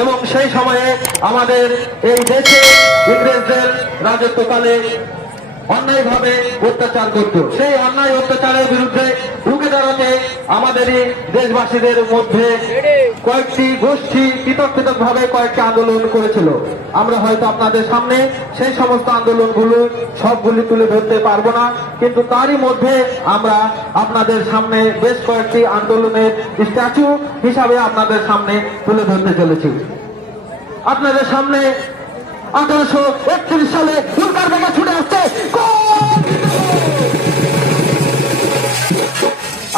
এবং সেই সময়ে আমাদের এই দেশে ইংরেজদের রাজত্বকালে অন্যায়ভাবে অত্যাচার করত। সেই অন্যায় অত্যাচারের বিরুদ্ধে রুখে দাঁড়াতে আমাদেরই দেশবাসীদের মধ্যে কয়েকটি গোষ্ঠী পৃথক পৃথক ভাবে কয়েকটি আন্দোলন করেছিল। আমরা হয়তো আপনাদের সামনে সেই সমস্ত আন্দোলনগুলো সবগুলি তুলে ধরতে পারবো না, কিন্তু তারই মধ্যে আমরা আপনাদের সামনে বেশ কয়েকটি আন্দোলনের স্ট্যাচু হিসাবে আপনাদের সামনে তুলে ধরতে চলেছি। আপনাদের সামনে 1831 সালে দুর্গার বেগে ছুটে আসছে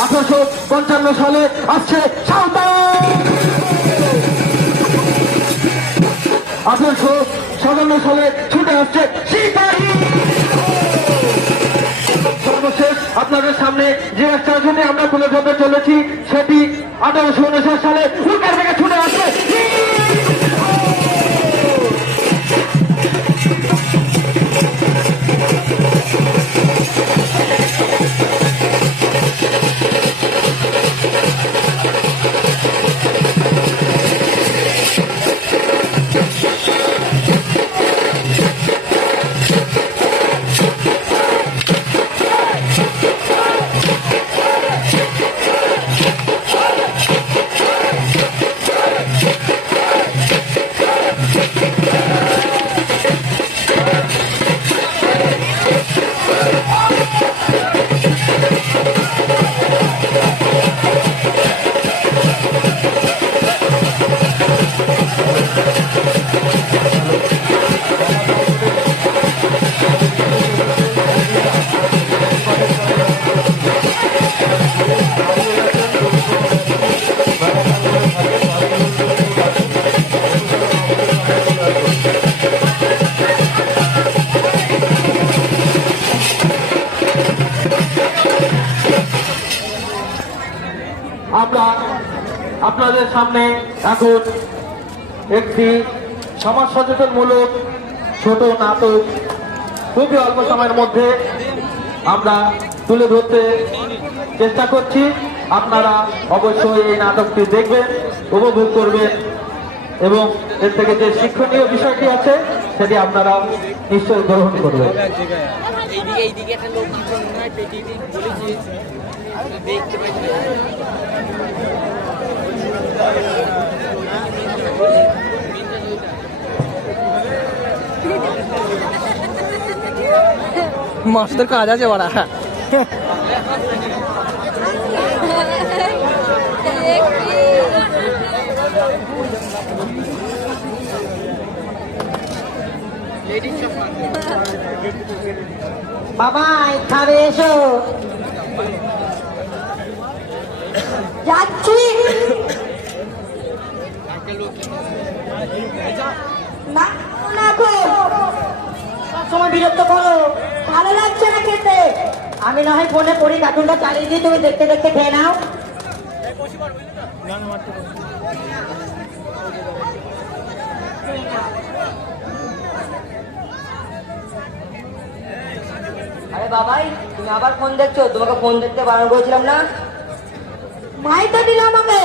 1855 সালে আসছে সাঁওতাল, 1857 সালে ছুটে আসছে সিপাহী। সর্বশেষ আপনাদের সামনে যে স্ট্যাচুটি আমরা তুলে ধরতে চলেছি সেটি 1859 সালে দুর্গার বেগে ছুটে আসছে। আমরা আপনাদের সামনে এখন একটি সমাজ সচেতনমূলক ছোট নাটক খুবই অল্প সময়ের মধ্যে আমরা তুলে ধরতে চেষ্টা করছি। আপনারা অবশ্যই এই নাটকটি দেখবেন, উপভোগ করবেন এবং এর থেকে যে শিক্ষণীয় বিষয়টি আছে সেটি আপনারা নিশ্চয়ই গ্রহণ করবেন। মাস্টার কাজ আছে বড়া। বাবা এখানে এসো, যাচ্ছি না না গো, সবসময় বিরক্ত করো, ভালো লাগছে না খেতে। আমি না হয় ফোনে পড়ি, কার্টুনটা চালিয়ে দিয়ে তুমি দেখতে দেখতে খেয়ে নাও। আরে বাবাই, তুমি আবার ফোন দেখছো? তোমাকে ফোন দেখতে বারণ করেছিলাম না? মাই তো দিল আমাকে।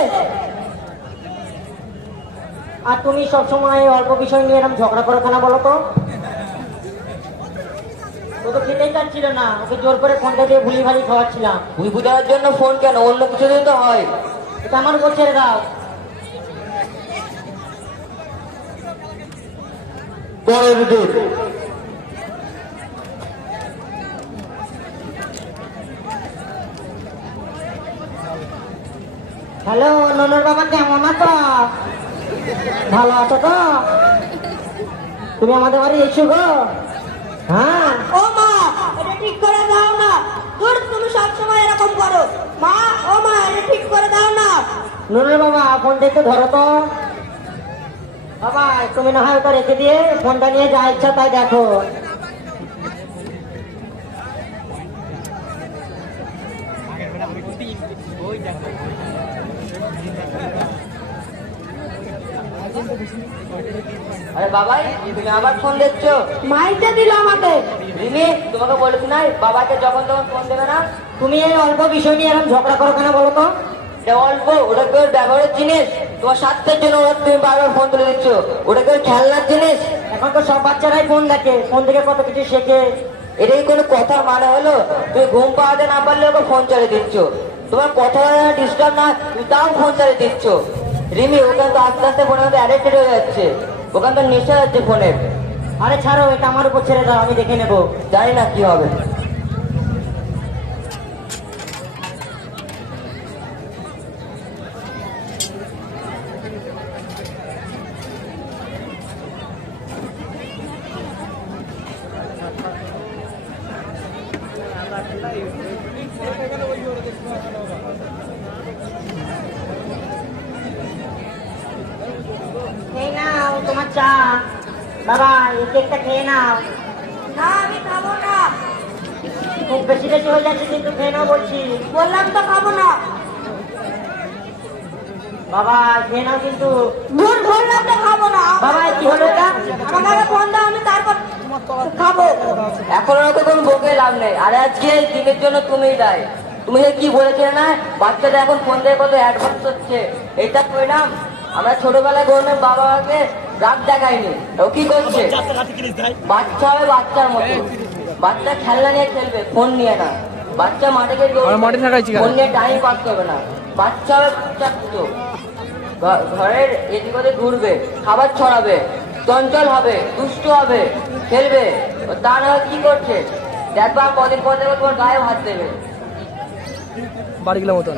আর তুমি সবসময় অল্প বিষয় নিয়ে এরকম ঝগড়া করো কেন বলো তো? ও তো খেতেই চাচ্ছিল না, ওকে জোর করে ফোনটা দিয়ে ভুলি ভালি খাওয়াচ্ছিলাম। ভুল বুঝানোর জন্য ফোন কেন, অন্য কিছু দিয়ে তো হয়। এটা আমার উপর ছেড়ে দাও। পরের দিন হ্যালো ননর বাবা, কেমন আছো? ভালো আছো তো? তুমি আমাদের বাড়ি এসো গো। হ্যাঁ ও মা, এটা ঠিক করে দাও না। দূর, তুমি সবসময় এরকম করো। মা ও মা, এটা ঠিক করে দাও না। ননর বাবা ফোনটা একটু ধরো তো। বাবা তুমি না হয় ওটা রেখে দিয়ে ফোনটা নিয়ে যা ইচ্ছা তাই দেখো। আরে বাবাই, তুমি আবার ফোন দেখছো? মাইটা দিল আমাকে। রিমি, তোমাকে বলেছি না বাবাকে যখন তখন ফোন দেবে না। তুমি এই অল্প বিষয় নিয়ে এরকম ঝগড়া করো কেন বলো তো? অল্প, ওটা তোর ব্যবহারের জিনিস। তোমার স্বার্থের জন্য ওরা তুমি বারবার ফোন তুলে দিচ্ছ। ওটা কেউ খেলনার জিনিস? এখন তো সব বাচ্চারাই ফোন দেখে, ফোন থেকে কত কিছু শেখে। এটাই কোনো কথা মানে হলো? তুমি ঘুম পাওয়াতে না পারলে ওকে ফোন চালিয়ে দিচ্ছ। তোমার কথা ডিস্টার্ব না, তুমি তাও ফোন চালিয়ে দিচ্ছ। রিমি, ওখানে তো আস্তে আস্তে ফোনের মধ্যে অ্যাডিক্টেড হয়ে যাচ্ছে, ওখানে তো নেশা যাচ্ছে ফোনের। আরে ছাড়ো, এটা আমার উপর ছেড়ে দাও, আমি দেখে নেবো। জানি না কি হবে। এই নাও তোমার চা। বাবা, এই কেকটা খেয়ে নাও। না, আমি খাবো না। খুব বেশি বেশি হয়ে যাচ্ছে কিন্তু খেয়ে নাও বলছি। বললাম তো খাবো না। বাবা খেয়ে নাও কিন্তু। ভুল বললাম তো খাবো না। বাবা কি হলো এটা? আমাকে ফোন দাও, আমি তারপর খাবো। এখন ওকে কোনো বকে লাভ নেই। আর আজকে এই দিনের জন্য তুমিই দায়। তুমি যে কি বলেছিলে না, বাচ্চাটা এখন ফোন দিয়ে কত অ্যাডভান্স হচ্ছে, এটা পরিণাম। আমরা ছোটবেলায় গরমের বাবাকে রাগ দেখাইনি, ও কি করছে? বাচ্চা হবে বাচ্চার মতো, বাচ্চা খেলনা নিয়ে খেলবে, ফোন নিয়ে না। বাচ্চা মাঠে গিয়ে ফোন নিয়ে টাইম পাস করবে না। বাচ্চা হবে বাচ্চার মতো, ঘরের এদিক ওদিক ঘুরবে, খাবার ছড়াবে, চঞ্চল হবে, দুষ্ট হবে, খেলবে। তা না হয় কি করছে দেখবা, কদিন পর দেখবে তোমার গায়ে হাত দেবে। বাড়িগুলোর মতন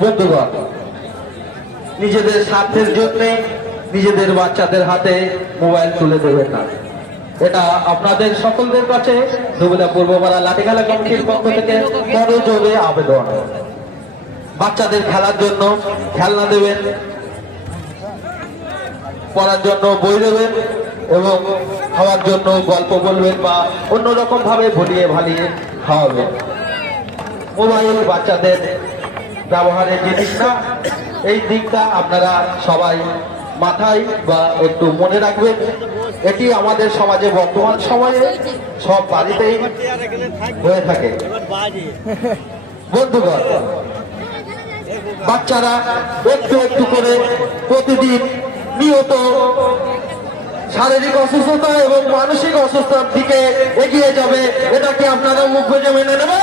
বন্ধুগণ, নিজেদের স্বার্থের জন্য নিজেদের বাচ্চাদের হাতে মোবাইল তুলে দেবেন না। এটা আপনাদের সকলদের কাছে ধুবুলিয়া পূর্বপাড়া লাঠিখেলা কমিটির পক্ষ থেকে করজোরে আবেদন। বাচ্চাদের খেলার জন্য খেলনা দেবেন, পড়ার জন্য বই দেবেন এবং খাওয়ার জন্য গল্প বলবেন বা অন্যরকম ভাবে ভুলিয়ে ভালিয়ে খাওয়াবেন। মোবাইল বাচ্চাদের ব্যবহারের জিনিস না, এই দিকটা আপনারা সবাই মাথায় বা একটু মনে রাখবেন। এটি আমাদের সমাজে বর্তমান সময়ে সব বাড়িতেই হয়ে থাকে। বন্ধুগণ, বাচ্চারা একটু একটু করে প্রতিদিন নিয়ত শারীরিক অসুস্থতা এবং মানসিক অসুস্থতার দিকে এগিয়ে যাবে। এটা কি আপনারা মুখ বুজে মেনে নেবেন?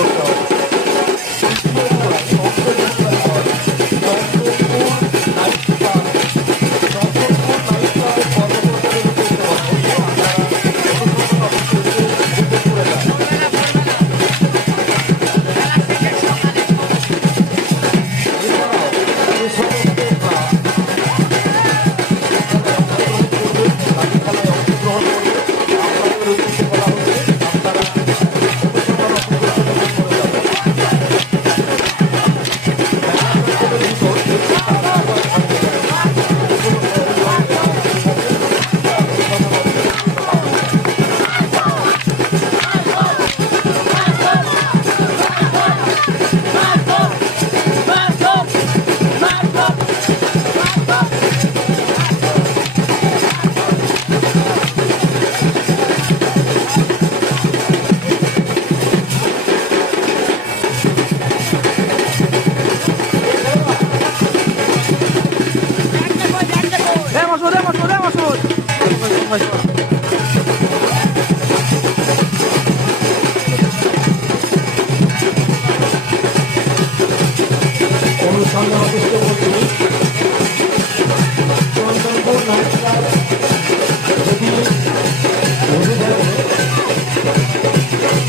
করতে হবে।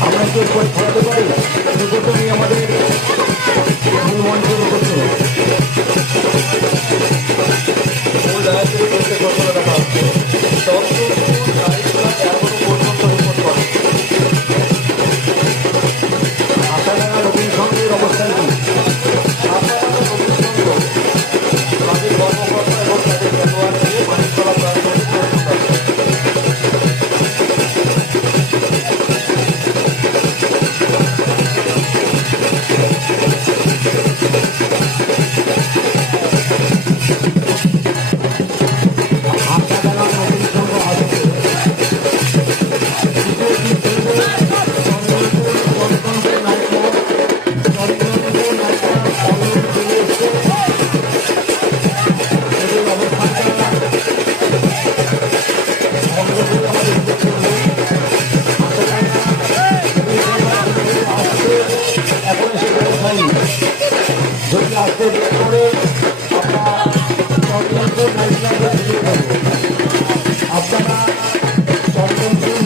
আমরা কেউ ছড়াতে পারি প্রথমেই আমাদের মূল মঞ্চের উপর মূল রায়পুরের মধ্যে ঘোষণা রাখা হচ্ছে আশাডাঙ্গা নবীন সংঘের অবস্থান কি? তাদের কর্মকর্তা এবং তাদের খেলোয়াড় নিয়ে মানিকতলা প্রান্তরে পৌঁছতে হবে। যদি আসতে করে আপনারা চন্দনপুর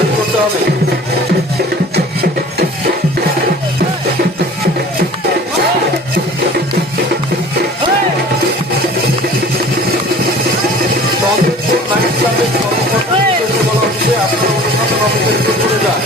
প্রবেশ করতে হবে। চন্দ্রপুর নাইট ক্লাবের কর্মকর্তাদের বলা হচ্ছে আপনারা অনুসন্ধান অফিসের করে যান।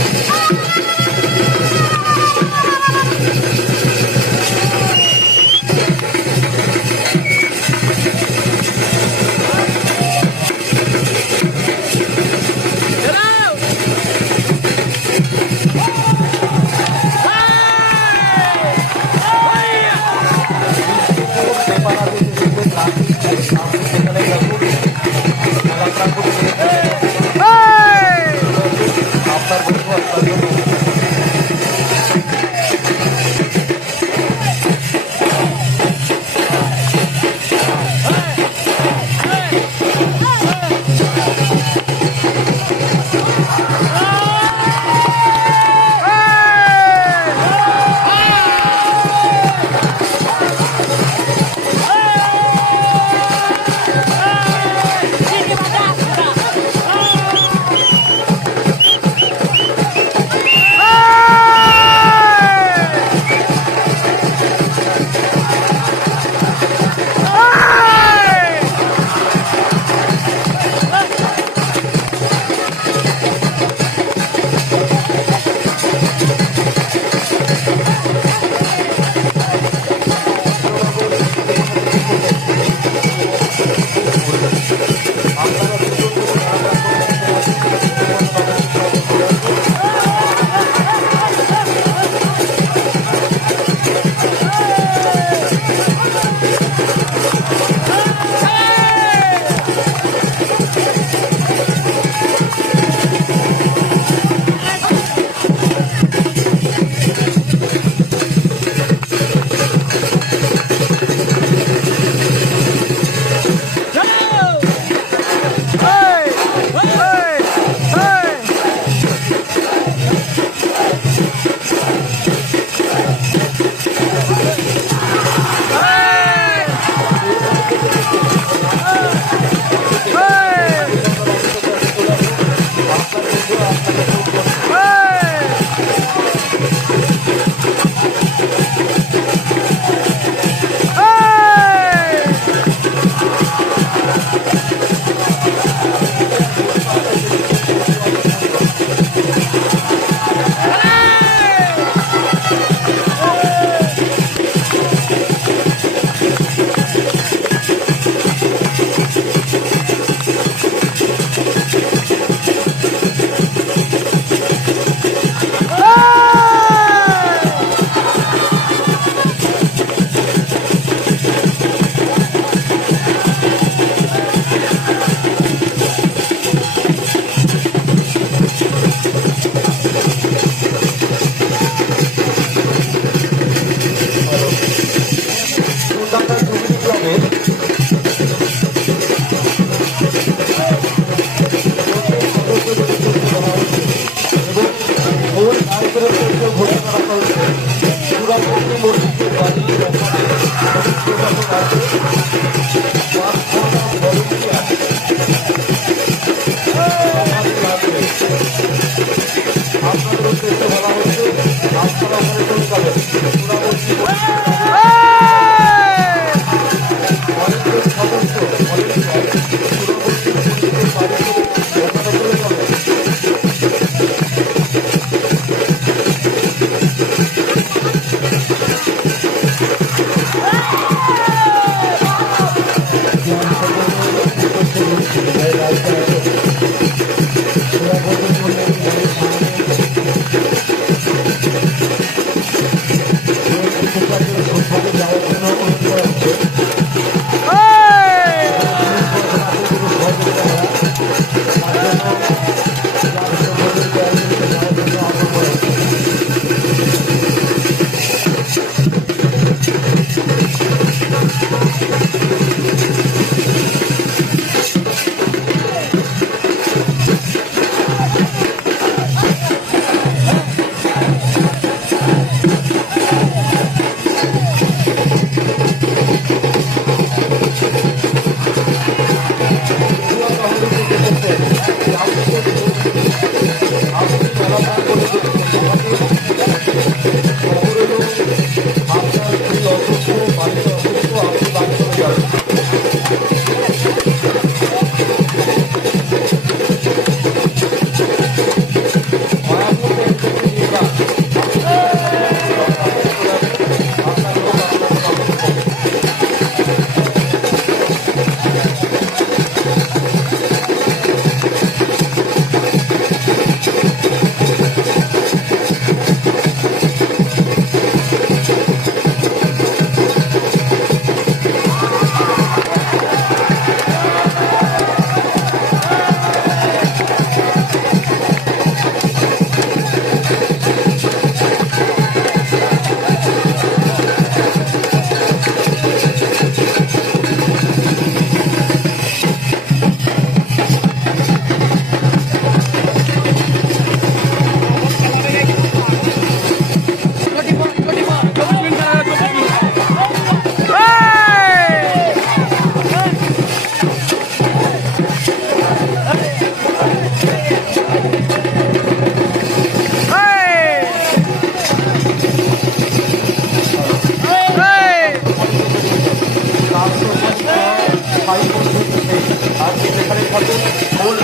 আইফোন 6 আপনি যেখানে থাকেন মূল